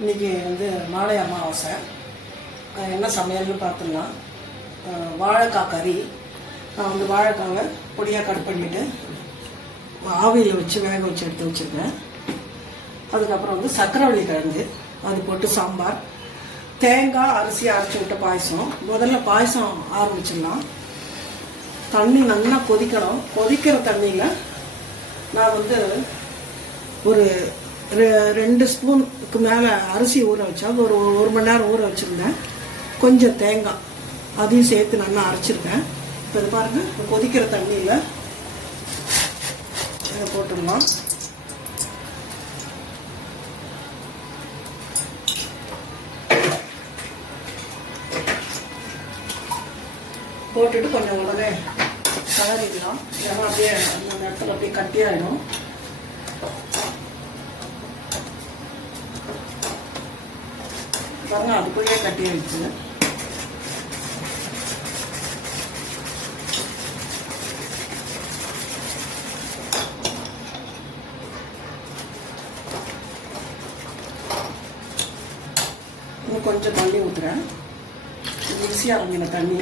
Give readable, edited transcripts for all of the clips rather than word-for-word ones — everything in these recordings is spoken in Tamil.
இன்றைக்கி வந்து மாலை அமாவாசை. என்ன சமையல்னு பார்த்துடலாம். வாழைக்காய் கறி. நான் வந்து வாழைக்காவை பொடியாக கட் பண்ணிவிட்டு ஆவியில் வச்சு வேக வச்சு எடுத்து வச்சுருக்கேன். அதுக்கப்புறம் வந்து சக்கரவள்ளி கிழங்கு அது போட்டு சாம்பார், தேங்காய் அரிசி அரைச்சி விட்ட பாயசம். முதல்ல பாயசம் ஆரம்பிச்சிடலாம். தண்ணி நல்லா கொதிக்கணும். கொதிக்கிற தண்ணியில் நான் வந்து ஒரு 2 ஸ்பூனுக்கு மேலே அரிசி ஊற வச்சா ஒரு மணி நேரம் ஊற வச்சுருந்தேன். கொஞ்சம் தேங்காய் அதையும் சேர்த்து நல்லா அரைச்சிருக்கேன். இப்போ இது பாருங்கள், கொதிக்கிற தண்ணியில் இதை போட்டுடலாம். போட்டுட்டு கொஞ்சம் உடனே கலரிடலாம். ஏன்னா அப்படியே அந்த நேரத்தில் அப்படியே கட்டியாயிடும். பாருங்க, அதுக்குள்ளேயே கட்டி ஆயிடுச்சு. இன்னும் கொஞ்சம் தண்ணி ஊற்றுறேன். மிக்ஸியாக இறங்கின தண்ணி.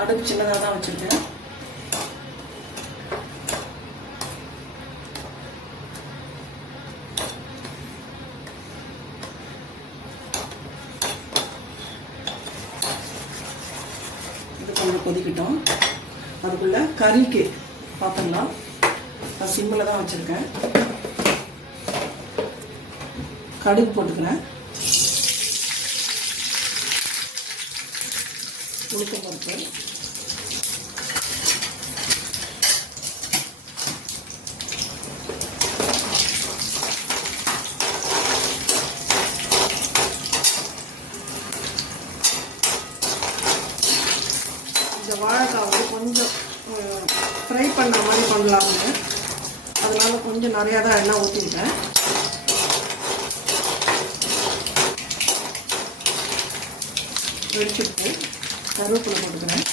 அடுப்பு சின்னதாக தான் வச்சுருக்கேன். கொஞ்சம் கொதிக்கிட்டோம். அதுக்குள்ள கறிக்கு பார்த்துடலாம். நான் சிம்மில் தான் வச்சுருக்கேன். கடுகு போட்டுக்கிறேன். உளுத்தம் பருப்பு, இந்த வாழைக்காய் வந்து கொஞ்சம் ஃப்ரை பண்ண மாதிரி பண்ணலாம்னு, அதனால கொஞ்சம் நிறையா தான் எண்ணெய் ஊற்றிக்கிட்டேன். வெடிச்சுட்டு கருவேப்பிலை போட்டுக்கிறேன்.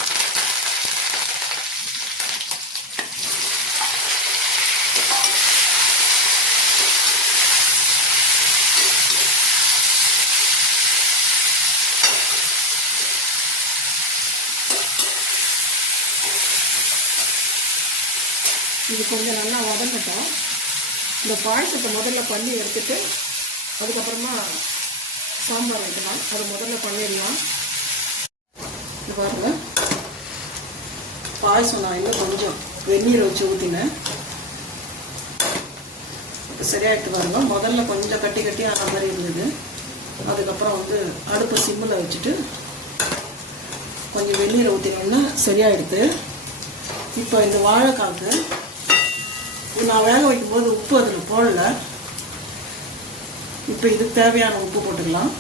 இது கொஞ்சம் நல்லா வதங்கட்டும். இந்த பாயசத்தை முதல்ல பண்ணி எடுத்துட்டு அதுக்கப்புறமா சாம்பார் வைக்கலாம். அதை முதல்ல பண்ணிடலாம். இது பாருங்க, பாயசம் நான் இன்னும் கொஞ்சம் வெந்நீரை வச்சு ஊற்றினேன். சரியாயிட்டு பாருங்க. முதல்ல கொஞ்சம் கட்டி கட்டி ஆன மாதிரி இருந்தது. அதுக்கப்புறம் வந்து அடுப்பு சிம்மில் வச்சுட்டு கொஞ்சம் வெந்நீரை ஊற்றினோன்னா சரியாயிடுது. இப்போ இந்த வாழைக்காய்க்கு நான் வேக வைக்கும்போது உப்பு அதில் போடல. இப்போ இதுக்கு தேவையான உப்பு போட்டுக்கலாம்.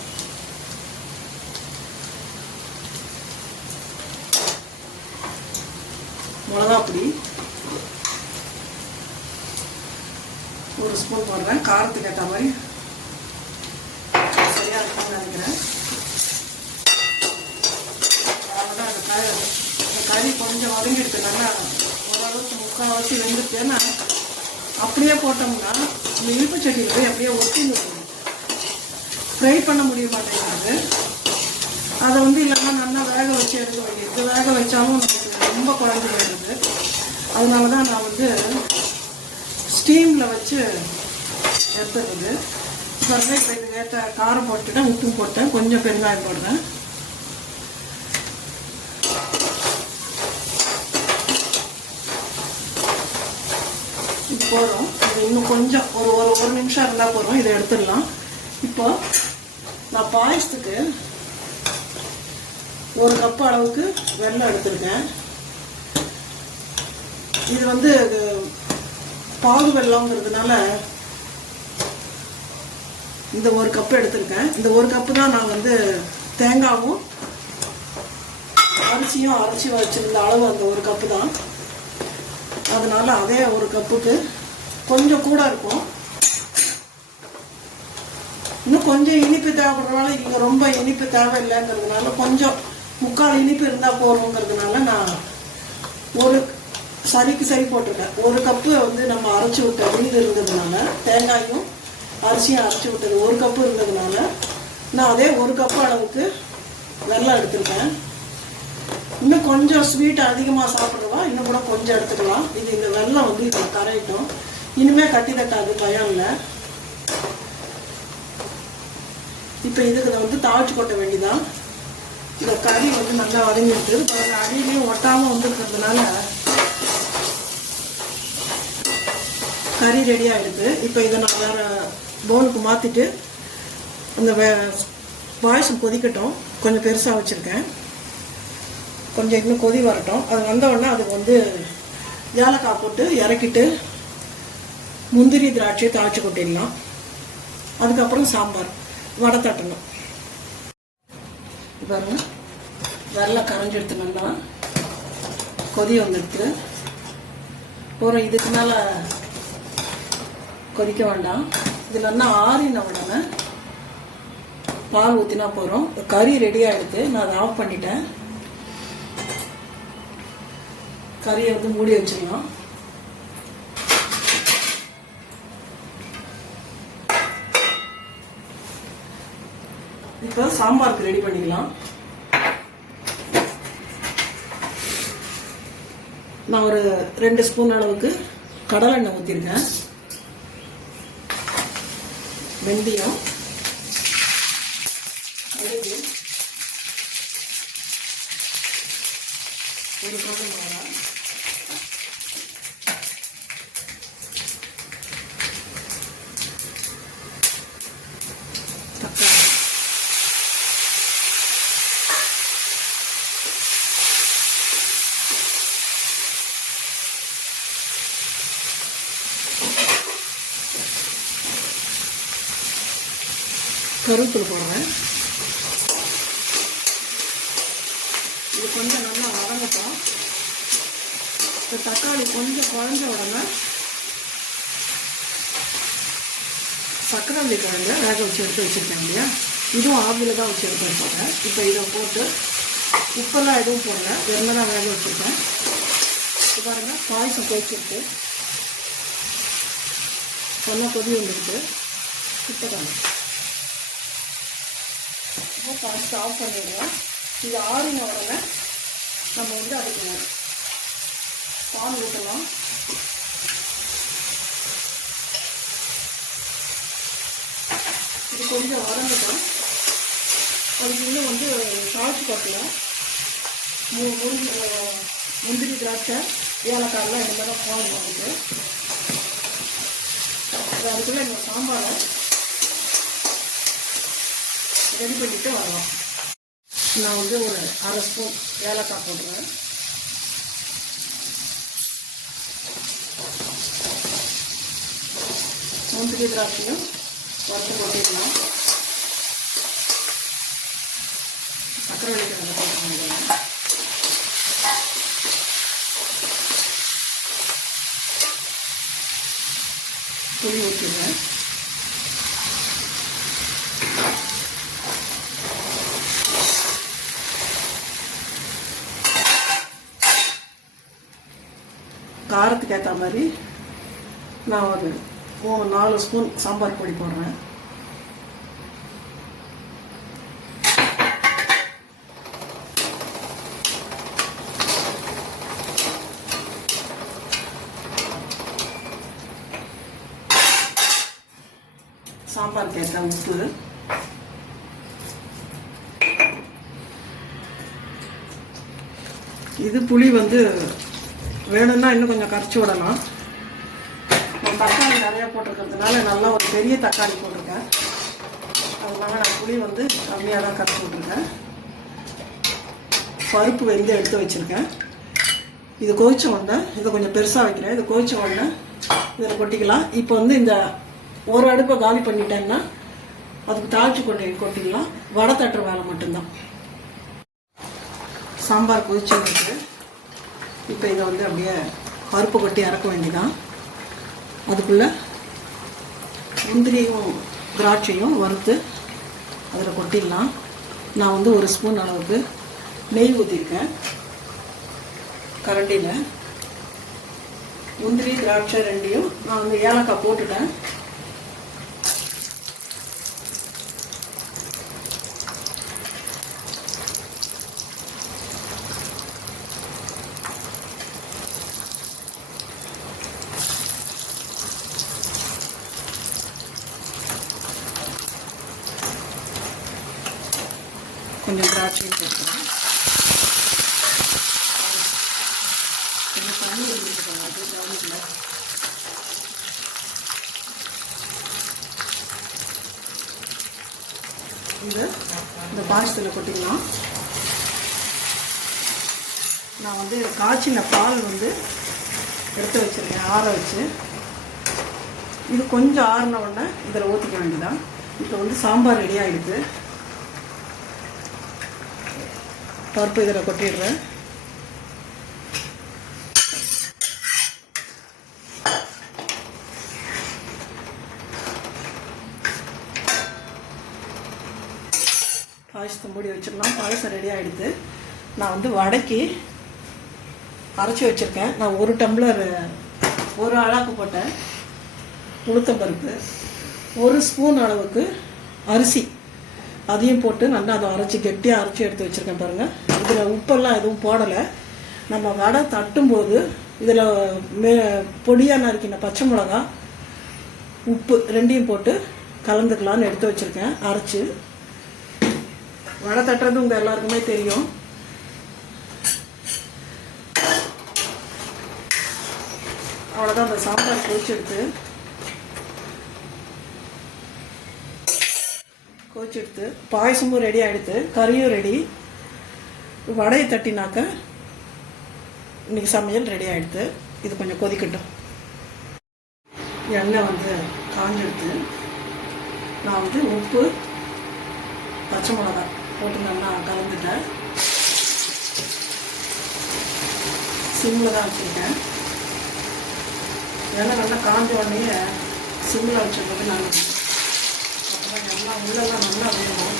மிளகாப்பொடி 1 ஸ்பூன் போடுறேன். காரத்துக்கு ஏற்ற மாதிரி சரியாக இருக்கும்னு நினைக்கிறேன். அவ்வளோதான். இந்த கறி கொஞ்சம் வதங்கிடுச்சுனால ஓரளவுக்கு முக்கால்வாசி வெந்துருச்சேன்னா அப்படியே போட்டோம்னா இந்த இனிப்பு சட்டியில் போய் அப்படியே ஒட்டி ஃப்ரை பண்ண முடிய மாட்டேங்குது. அதை வந்து இல்லைன்னா நல்லா வேக வச்சு எடுக்க வேண்டியது. வேக வச்சாலும் ரொம்ப குழம்பு வருது. அதனால தான் நான் வந்து ஸ்டீமில் வச்சு எடுத்துடுறது. பாருங்க, இப்போ இது ஏற்ற காரம் போட்டுட்டேன், உப்பு போட்டேன், கொஞ்சம் பெருங்காயம் போடுறேன். இது போதும். இது இன்னும் கொஞ்சம் ஒரு நிமிஷம் இருந்தால் போதும். இதை எடுத்துடலாம். இப்போ நான் பாயசத்துக்கு 1 கப் அளவுக்கு வெல்லம் எடுத்துருக்கேன். இது வந்து பாகு வெல்லங்கிறதுனால இந்த 1 கப்பு எடுத்திருக்கேன். இந்த 1 கப்பு தான் நான் வந்து தேங்காயும் அரிசியும் அரைச்சி வச்சிருந்த அளவு. அந்த 1 கப்பு தான். அதனால அதே 1 கப்புக்கு கொஞ்சம் கூட இருக்கும். இன்னும் கொஞ்சம் இனிப்பு தேவைப்படுறதுனால, இங்கே ரொம்ப இனிப்பு தேவையில்லைங்கிறதுனால கொஞ்சம் முக்கால் இனிப்பு இருந்தால் போகிறோங்கிறதுனால நான் ஒரு சரிக்கு சரி போட்டிருக்கேன். 1 கப்பு வந்து நம்ம அரைச்சி விட்ட மீது இருந்ததுனால தேங்காயும் அரிசியை அரைச்சி விட்டது 1 கப்பு இருந்ததுனால நான் அதே 1 கப்பு அளவுக்கு வெல்லம் எடுத்துருக்கேன். இன்னும் கொஞ்சம் ஸ்வீட் அதிகமாக சாப்பிட்றவா இன்னும் கூட கொஞ்சம் எடுத்துக்கலாம். இது இந்த வெல்லம் வந்து இப்போ கரையிட்டோம். இனிமேல் கட்டி தட்டாது, பயம் இல்லை. இப்போ இதுக்கு வந்து தாளிச்சு கொட்ட வேண்டியதான். இந்த கறி வந்து நல்லா வதங்கிட்டு அடியிலையும் ஒட்டாமல் வந்துருக்கிறதுனால கறி ரெடி ஆகிடுது. இப்போ இதை நான் வேறு பவுலுக்கு மாற்றிட்டு அந்த பாயசம் கொதிக்கட்டும். கொஞ்சம் பெருசாக வச்சுருக்கேன். கொஞ்சம் இன்னும் கொதி வரட்டும். அது வந்தவுடனே அதுக்கு வந்து ஏலக்காய் போட்டு இறக்கிட்டு முந்திரி திராட்சையை தாளிச்சு கொட்டிடலாம். அதுக்கப்புறம் சாம்பார் வடை தட்டணும். பாருங்க, வெள்ளை கரைஞ்சி எடுத்துனோம்னா கொதி வந்துடுது. போகிறோம். இதுக்கு மேலே கொதிக்க வேண்டாம். இதில் என்ன ஆறின உடனே பால் ஊற்றினா போகிறோம். கறி ரெடி ஆகிடுது. நான் அதை ஆஃப் பண்ணிட்டேன். கறியை வந்து மூடி வச்சிடலாம். இப்போ சாம்பாருக்கு ரெடி பண்ணிக்கலாம். நான் ஒரு 2 ஸ்பூன் அளவுக்கு கடலை எண்ணெய் ஊற்றிருக்கேன். வெந்தயம், கடுகு, ஒரு பக்கம் மிளகாய், தக்காளி, கருவேப்பிலை போடுறேன். இது கொஞ்சம் நல்லா வதங்கட்டும். இந்த தக்காளி கொஞ்சம் குழஞ்ச உடனே சக்கரவள்ளி கிழங்கு வேக வச்சு எடுத்து வச்சுருக்கேன் இல்லையா, இதுவும் ஆவியில் தான் வச்சு எடுத்து வச்சுருக்கேன். இப்போ இதை போட்டு உப்பெல்லாம் எதுவும் போடல, வெறும் தான் வேக வச்சுருக்கேன். இப்போ பாருங்கள், பாயசம் கொதிச்சிருக்கு. நல்லா கொதி வந்துருக்கு. சுத்தக்காங்க இப்போ ஃபஸ்ட்டு ஆஃப் பண்ணிடுவோம். இது ஆறின உடனே நம்ம வந்து அதுக்கு பால் ஊற்றலாம். இது கொஞ்சம் வதங்கட்டும். அதுக்கு இன்னும் வந்து தாளிச்சு கொட்டலாம். முந்திரி திராட்சை ஏலக்காயெல்லாம் இந்த மாதிரி பால் வாங்கிட்டு அதுக்குள்ளே இந்த சாம்பாரை ரெடி பண்ணிட்டு வரலாம். நான் வந்து ஒரு 1/2 ஸ்பூன் ஏலக்காய் போட்டுருவேன். முந்திரி திராட்சையும் வறுத்து கொட்டிடலாம். சக்கரவள்ளி கிழங்கு போட்டுருவேன். புளி ஊற்றிடுவேன். காரத்துக்கு ஏற்ற மாதிரி நான் ஒரு 4 ஸ்பூன் சாம்பார் பொடி போடுறேன். சாம்பாருக்கு ஏற்ற உப்பு, இது புளி வந்து வேணும்னா இன்னும் கொஞ்சம் கரைச்சி விடலாம். நான் தக்காளி நிறையா போட்டிருக்கிறதுனால நல்லா ஒரு பெரிய தக்காளி போட்டிருக்கேன். அதனால நான் புளி வந்து கம்மியாக தான் கரைச்சி விட்ருக்கேன். பருப்பு வெந்து எடுத்து வச்சுருக்கேன். இது கொதிச்ச உடனே இதை கொஞ்சம் பெருசாக வைக்கிறேன். இது கொதிச்ச உடனே இதில் கொட்டிக்கலாம். இப்போ வந்து இந்த ஒரு அடுப்பை காலி பண்ணிட்டேன்னா அதுக்கு தாளிச்சு கொட்டிக்கலாம். வடை தட்டுற வேலை மட்டும்தான். சாம்பார் கொதிச்சுருக்கு. இப்போ இதை வந்து அப்படியே பருப்பு கொட்டி இறக்க வேண்டியதான். அதுக்குள்ளே முந்திரியும் திராட்சையும் வறுத்து அதில் கொட்டிடலாம். நான் வந்து 1 ஸ்பூன் அளவுக்கு நெய் ஊற்றிருக்கேன் கரண்டியில். முந்திரி திராட்சை ரெண்டையும் நான் வந்து ஏலக்காய் போட்டுட்டேன். கொஞ்சம் திராட்சையும் போட்டுக்கலாம். கொஞ்சம் தண்ணி இருந்துட்டு அது கவனிக்கல. இந்த பாயசத்தில் கொட்டிக்கலாம். நான் வந்து காய்ச்சின பால் வந்து எடுத்து வச்சுருக்கேன் ஆற வச்சு. இது கொஞ்சம் ஆறின உடனே இதில் ஊற்றிக்க வேண்டியதான். இப்போ வந்து சாம்பார் ரெடி ஆகிடுது. பருப்பு இதில் கொட்டிடுறேன். பாயசத்தை மூடி வச்சிடலாம். பாயசம் ரெடி ஆகிடுது. நான் வந்து வடைக்கு அரைச்சி வச்சுருக்கேன். நான் 1 டம்ளர் 1 அழாக்கு போட்டேன் உளுத்தம்பருப்பு, 1 ஸ்பூன் அளவுக்கு அரிசி அதையும் போட்டு நல்லா அதை அரைச்சி கெட்டியாக அரைச்சி எடுத்து வச்சுருக்கேன் பாருங்கள். இதில் உப்பெல்லாம் எதுவும் போடலை. நம்ம வடை தட்டும்போது இதில் பொடியாக நறுக்கின பச்சை மிளகா, உப்பு ரெண்டையும் போட்டு கலந்துக்கலான்னு எடுத்து வச்சுருக்கேன் அரைச்சி. வடை தட்டுறது உங்கள் எல்லாருக்குமே தெரியும். அவ்வளோதான். அந்த சாம்பார் கொதிச்செடுத்து பாயசமும் ரெடி ஆகிடுது, கறியும் ரெடி. வடையை தட்டினாக்க இன்னைக்கு சமையல் ரெடி ஆகிடுது. இது கொஞ்சம் கொதிக்கட்டும். எண்ணெய் வந்து காஞ்செடுத்து நான் வந்து உப்பு பச்சை மிளகாய் போட்டு நல்லா கலந்துட்டேன். சிம்மில் தான் வச்சுருக்கேன். எண்ணெய் நல்லா காஞ்ச உடனே சிம்மில் வச்சுருக்கிறது நல்லது. அப்புறம் எல்லாம் உள்ளெல்லாம் நல்லா வேணும்.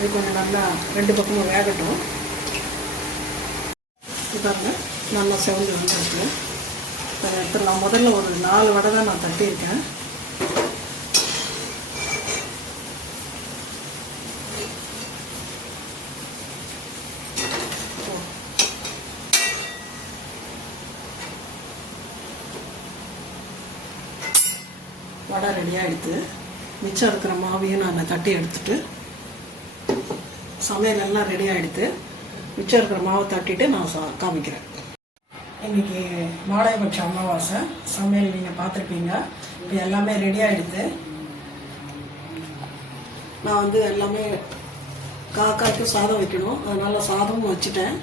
இது கொஞ்சம் நல்லா 2 பக்கமும் வேகட்டும். இது பாருங்க நல்லா செவந்து வந்துருக்கு. அதை எடுத்துடலாம். முதல்ல ஒரு 4 வடை தான் நான் தட்டியிருக்கேன். வடை ரெடியாக எடுத்து மிச்சம் இருக்கிற மாவையும் நான் தட்டி எடுத்துட்டு சமையல் எல்லாம் ரெடி ஆகிடுது. மிச்சம் இருக்கிற மாவை தட்டிட்டு நான் காமிக்கிறேன். இன்றைக்கி மாலையபட்ச அமாவாசை சமையல் நீங்கள் பார்த்துருப்பீங்க. இப்போ எல்லாமே ரெடி ஆகிடுது. நான் வந்து எல்லாமே காக்காய்க்கு சாதம் வைக்கணும், அதனால் சாதமும் வச்சுட்டேன்.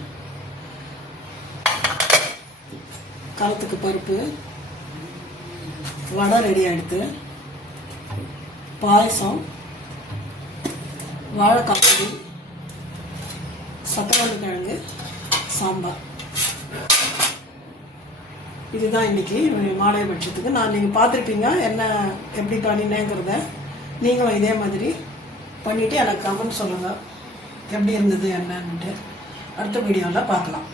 காலத்துக்கு பருப்பு, வடை ரெடி ஆகிடுது, பாயசம், வாழைக்காய் கறி, சக்கரவள்ளி கிழங்கு, சாம்பார். இதுதான் இன்றைக்கி மாலையபட்சத்துக்கு. நீங்கள் பார்த்துருப்பீங்க என்ன எப்படி பண்ணினேங்கிறத. நீங்களும் இதே மாதிரி பண்ணிவிட்டு எனக்கு கமெண்ட் சொல்லுங்கள் எப்படி இருந்தது என்னன்னுட்டு. அடுத்த வீடியோவில் பார்க்கலாம்.